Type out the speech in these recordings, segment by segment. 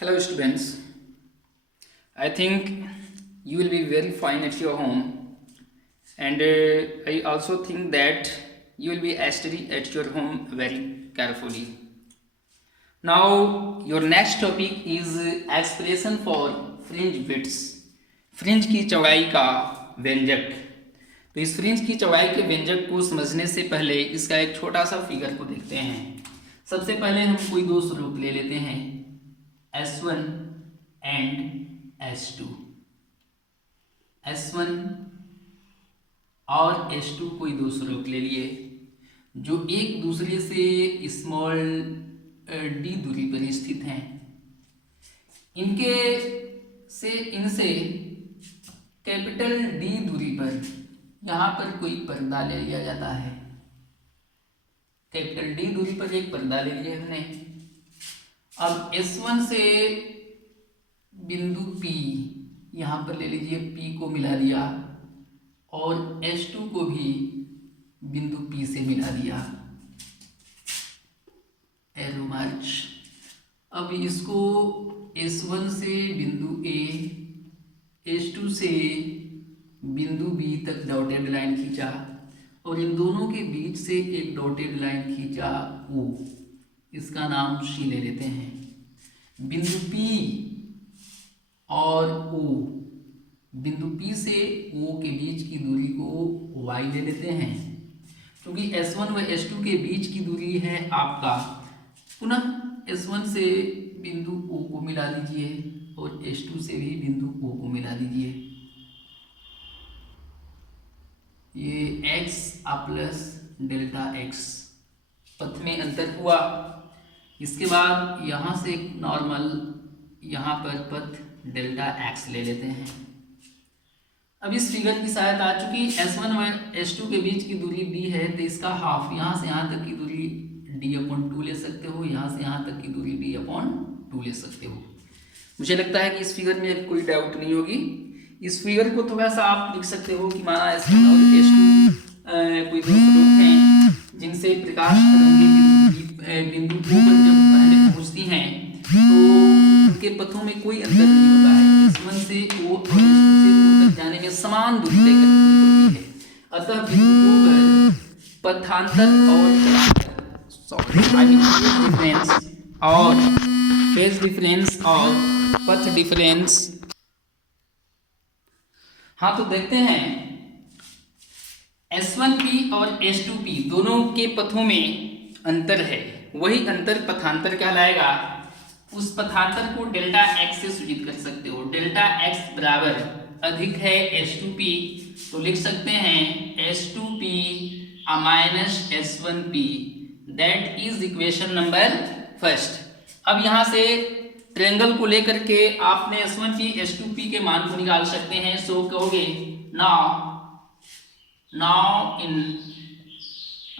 Hello, students. I think you will be very fine at your home, and I also think that you will be studying at your home very carefully. Now, your next topic is expression for fringe widths. Fringe की चौड़ाई का व्यंजक। तो इस fringe की चौड़ाई के व्यंजक को समझने से पहले इसका एक छोटा सा फिगर को देखते हैं। सबसे पहले हम कोई दो स्वरूप ले लेते हैं, S1 एंड S2। S1 और S2 कोई दो स्वरूप ले लिए जो एक दूसरे से स्मॉल d दूरी पर स्थित हैं। इनसे कैपिटल D दूरी पर यहाँ पर कोई पर्दा ले लिया जाता है। कैपिटल D दूरी पर एक पर्दा ले लिया हमने। अब S1 से बिंदु P यहाँ पर ले लीजिए, P को मिला दिया और S2 को भी बिंदु P से मिला दिया, एरो मार्च। अब इसको S1 से बिंदु A, S2 से बिंदु B तक डॉटेड लाइन खींचा और इन दोनों के बीच से एक डॉटेड लाइन खींचा O, इसका नाम C ले लेते हैं। बिंदु P और O, बिंदु P से O के बीच की दूरी को Y ले लेते हैं। क्योंकि S1 व S2 के बीच की दूरी है आपका, पुनः S1 से बिंदु O को मिला दीजिए और S2 से भी बिंदु O को मिला दीजिए। ये x प्लस डेल्टा x पथ में अंतर हुआ। इसके बाद यहाँ से एक नॉर्मल यहाँ पर पथ डेल्टा x ले लेते हैं। अब इस फिगर की सहायता, चूंकि S1 और S2 के बीच की दूरी d है तो इसका हाफ, यहाँ से यहाँ तक की दूरी d/2 ले सकते हो, यहाँ से यहाँ तक की दूरी d/2 ले सकते हो। मुझे लगता है कि इस फिगर में कोई डाउट नहीं होगी। इस फिगर को थोड़ा सा आप लिख सकते हो कि माना S1 और S2 कोई दो स्वरूप हैं जिनसे प्रकाश तरंगें बिंदु O पर जब पहले पहुंचती हैं तो उनके पथों में कोई अंतर नहीं होता है। S1 से O और S2 से O तक जाने में समान दूरी तय करनी पड़ती है। अतः बिंदु O पर पथांतर और फेज डिफरेंस और पथ डिफरेंस। हाँ, तो देखते हैं S1P और S2P दोनों के पथों में अंतर है, वही अंतर पथांतर कहलाएगा। उस पथांतर को डेल्टा x से सूचित कर सकते हो। डेल्टा x बराबर अधिक है S2P, तो लिख सकते हैं S2P minus S1P, that is equation number first. अब यहाँ से ट्रायंगल को लेकर के आपने S1P S2P के मान को निकाल सकते हैं। सो कहोगे now in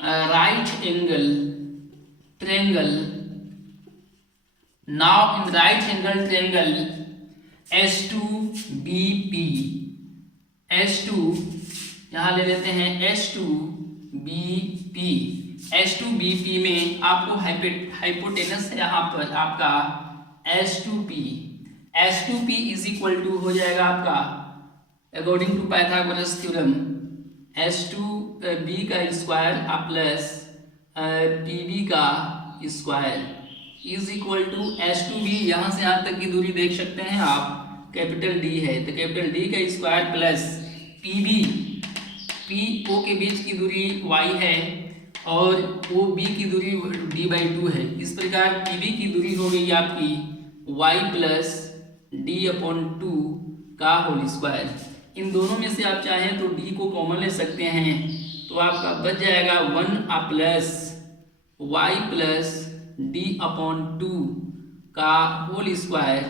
right angle triangle, S2BP, S2 यहाँ ले लेते हैं S2BP में आपको हाइपोटेनस है यहाँ पर आपका S2P इज इक्वल टू हो जाएगा आपका according to Pythagoras theorem S2B का स्क्वायर प्लस PB का square is equal to S2B। यहाँ से यहाँ तक की दूरी देख सकते हैं आप, कैपिटल D है तो कैपिटल D का स्क्वायर प्लस PB, PO के बीच की दूरी Y है और OB की दूरी D/2 है। इस प्रकार PB की दूरी हो गई आपकी y प्लस d/2 का होल स्क्वायर। इन दोनों में से आप चाहें तो d को कॉमन ले सकते हैं, तो आपका बच जाएगा 1 प्लस y प्लस d/2 का whole square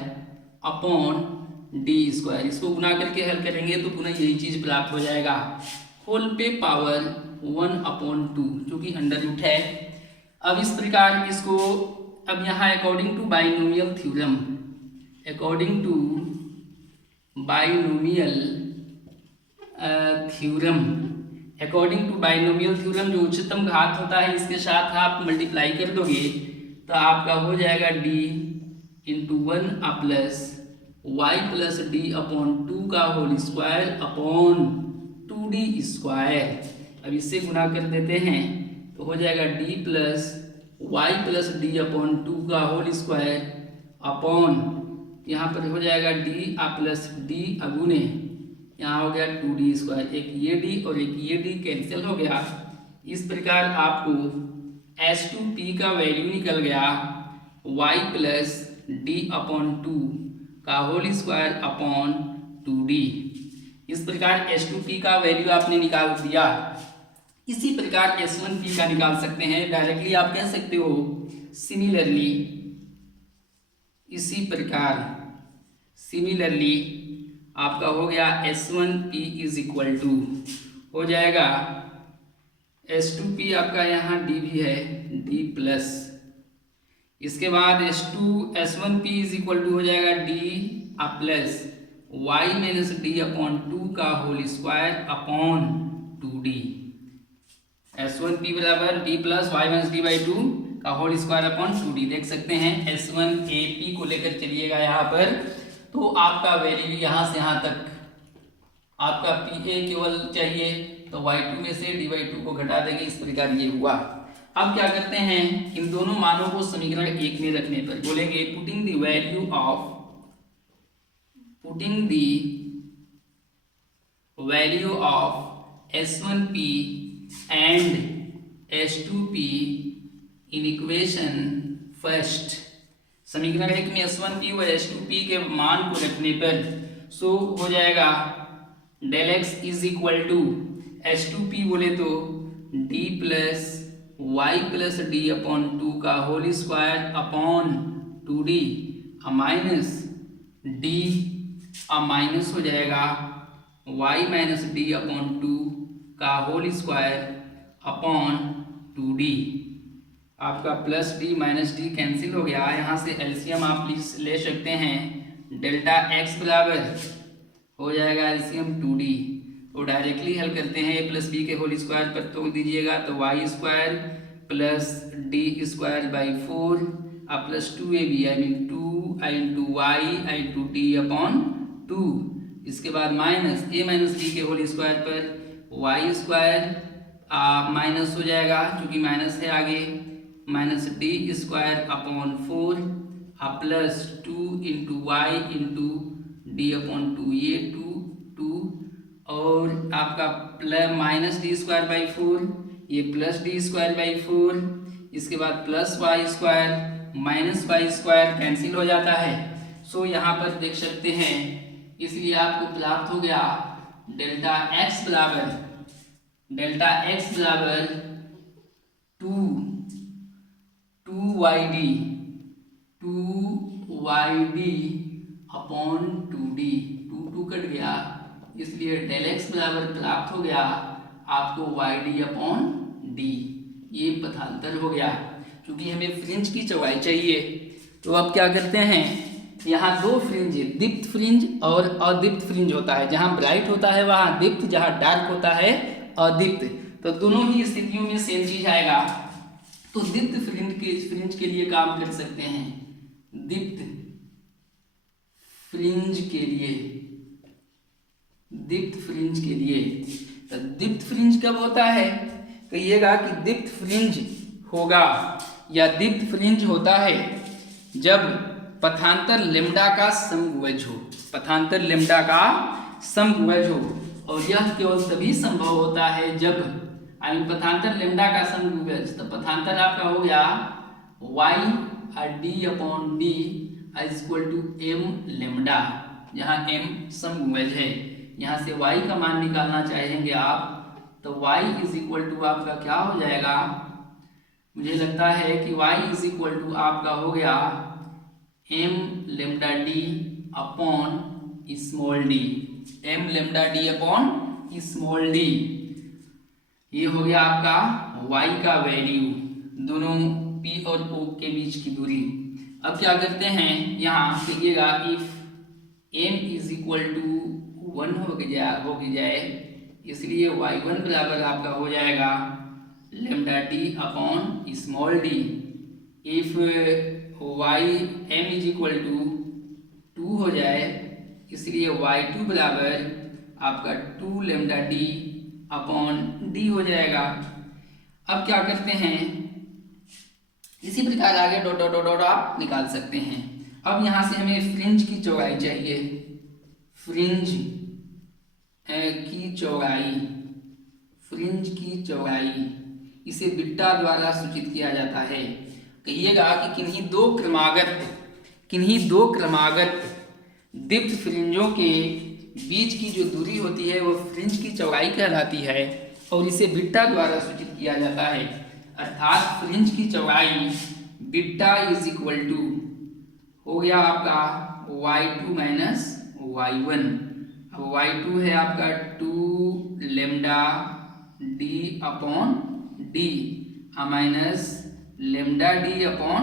upon d square. इसको गुना करके हल करेंगे तो पुनः यही चीज प्राप्त हो जाएगा, होल पे पावर 1/2 जो कि अंडर रूट है। अब इस प्रकार इसको अब यहाँ अकॉर्डिंग टू बाइनोमियल थ्योरम जो उच्चतम घात होता है इसके साथ आप मल्टीप्लाई कर दोगे तो आपका हो जाएगा d into 1 plus y plus d upon 2 का whole square upon 2d square. अब इससे गुना कर देते हैं तो हो जाएगा d plus y plus d upon 2 का होल स्क्वायर अपॉन, यहाँ पर हो जाएगा d प्लस डी अगुने, यहाँ हो गया 2d स्क्वायर, एक ये d और एक ये d कैंसिल हो गया। इस प्रकार आपको H2P का वैल्यू निकल गया y प्लस डी अपॉन 2 का होल स्क्वायर अपॉन 2d। इस प्रकार H2P का वैल्यू आपने निकाल दिया। इसी प्रकार S1P का निकाल सकते हैं। डायरेक्टली आप कह सकते हो सिमिलरली, इसी प्रकार सिमिलरली आपका हो गया S1P इज इक्वल टू हो जाएगा S2P आपका यहाँ d भी है d प्लस, इसके बाद S1P इज इक्वल टू हो जाएगा d plus y minus d upon 2 का whole square upon 2d। S1P बराबर d plus y minus d by 2 का होल स्क्वायर अपॉन 2d। देख सकते हैं S1AP को लेकर चलिएगा यहाँ पर, तो आपका वैल्यू यहाँ से यहाँ तक आपका PA केवल चाहिए तो y2 में से d/2 को घटा देंगे। इस प्रकार ये हुआ। अब क्या करते हैं, इन दोनों मानों को समीकरण 1 में रखने पर बोलेंगे putting the value of S1P and H2P in equation first. समीकरण 1 में S1P और H2P के मान को रखने पर सो हो जाएगा del x is equal to H2P बोले तो d plus y plus d upon 2 का whole square upon 2d minus d minus हो जाएगा y माइनस डी अपॉन 2 का होल स्क्वायर अपॉन 2d। आपका plus d minus d cancel हो गया। यहाँ से एलसीएम आप ले सकते हैं। डेल्टा x बराबर हो जाएगा एलसीएम 2d। तो डायरेक्टली हल करते हैं, a प्लस बी के होल स्क्वायर पर तो दीजिएगा तो y square plus d square by 4 plus 2ab I mean 2 into y into d upon 2। इसके बाद माइनस a माइनस डी के होल स्क्वायर पर वाई स्क्वायर माइनस हो जाएगा क्योंकि माइनस है आगे, minus d square upon 4 plus 2 into y into d upon 2, ये 2 और आपका plus minus d square by 4, ये प्लस डी स्क्वायर बाई 4, इसके बाद plus y square minus y square cancel हो जाता है। सो यहाँ पर देख सकते हैं, इसलिए आपको प्राप्त हो गया डेल्टा एक्स बराबर 2y अपॉन 2d, 2 कट गया, इसलिए डेल एक्स बराबर प्राप्त हो गया आपको yd अपॉन d। ये पथांतर हो गया। क्योंकि हमें फ्रिंज की चौड़ाई चाहिए तो अब क्या करते हैं, यहाँ दो फ्रिंज है, दीप्त फ्रिंज और अदीप्त फ्रिंज होता है। जहाँ ब्राइट होता है वहाँ दीप्त, जहाँ डार्क होता है अदीप्त। तो दोनों ही स्थितियों में सेम चीज आएगा। तो दीप्त फ्रिंज के लिए काम कर सकते हैं, दीप्त फ्रिंज के लिए, दीप्त फ्रिंज के लिए। तो दीप्त फ्रिंज कब होता है, कहिएगा कि दीप्त फ्रिंज होगा या दीप्त फ्रिंज होता है जब पथांतर लेम्डा का समभुज हो, पथांतर लेम्डा का समभुज हो। और यह केवल तभी संभव होता है जब पथांतर लेम्डा का समभुज, तो पथांतर आपका हो गया y d upon d is equal to m lambda, जहाँ m समभुज है। यहाँ से y का मान निकालना चाहेंगे आप तो y इज इक्वल टू आपका क्या हो जाएगा, मुझे लगता है कि y इज इक्वल टू आपका हो गया m lambda d upon small D, m lambda d upon small D. ये हो गया आपका y का वैल्यू, दोनों p और o के बीच की दूरी। अब क्या करते हैं, यहाँ देखिएगा if m is equal to 1 हो जाए, इसलिए y1 बराबर आपका हो जाएगा lambda d upon small d. If y m is equal to 2 हो जाए, इसलिए y2 बराबर आपका 2 लेमडा डी अपॉन डी हो जाएगा। अब क्या करते हैं, इसी प्रकार आगे डॉट डॉट डॉट डॉट आप निकाल सकते हैं। अब यहाँ से हमें फ्रिंज की चौड़ाई चाहिए, फ्रिंज की चौड़ाई, फ्रिंज की चौड़ाई इसे बीटा द्वारा सूचित किया जाता है। कहिएगा कि किन्हीं दो क्रमागत दीप्त फ्रिंजों के बीच की जो दूरी होती है वो फ्रिंज की चौड़ाई कहलाती है और इसे बीटा द्वारा सूचित किया जाता है। अर्थात फ्रिंज की चौड़ाई बीटा इज इक्वल टू हो गया आपका y2 माइनस y1। अब y2 है आपका 2 lambda D upon D minus lambda D upon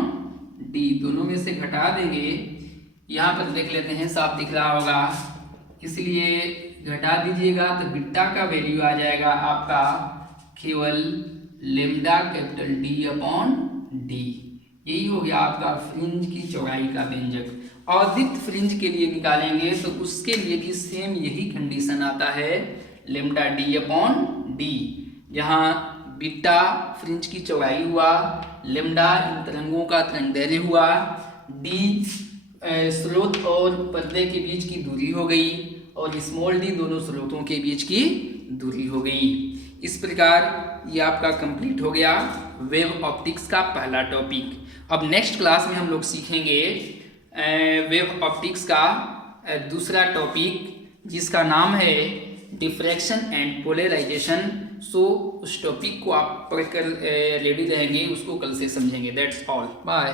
D, दोनों में से घटा देंगे। यहाँ पर देख लेते हैं, साफ दिख रहा होगा, इसलिए घटा दीजिएगा तो बीटा का वैल्यू आ जाएगा आपका केवल lambda capital D upon D. यही हो गया आपका फ्रिंज की चौड़ाई का व्यंजक। और दीप्त फ्रिंज के लिए निकालेंगे तो उसके लिए भी सेम यही कंडीशन आता है, लेमडा डी अपॉन डी, जहाँ बीटा फ्रिंज की चौड़ाई हुआ, लेमडा इन तरंगों का तरंगदैर्घ्य हुआ, डी स्रोत और पर्दे के बीच की दूरी हो गई और स्मॉल डी दोनों स्रोतों के बीच की दूरी हो गई। इस प्रकार ये आपका कंप्लीट हो गया वेव ऑप्टिक्स का पहला टॉपिक। अब नेक्स्ट क्लास में हम लोग सीखेंगे वेव ऑप्टिक्स का दूसरा टॉपिक जिसका नाम है डिफ्रैक्शन एंड पोलराइजेशन। सो उस टॉपिक को आप पढ़कर रेडी रहेंगे, उसको कल से समझेंगे। That's all, bye.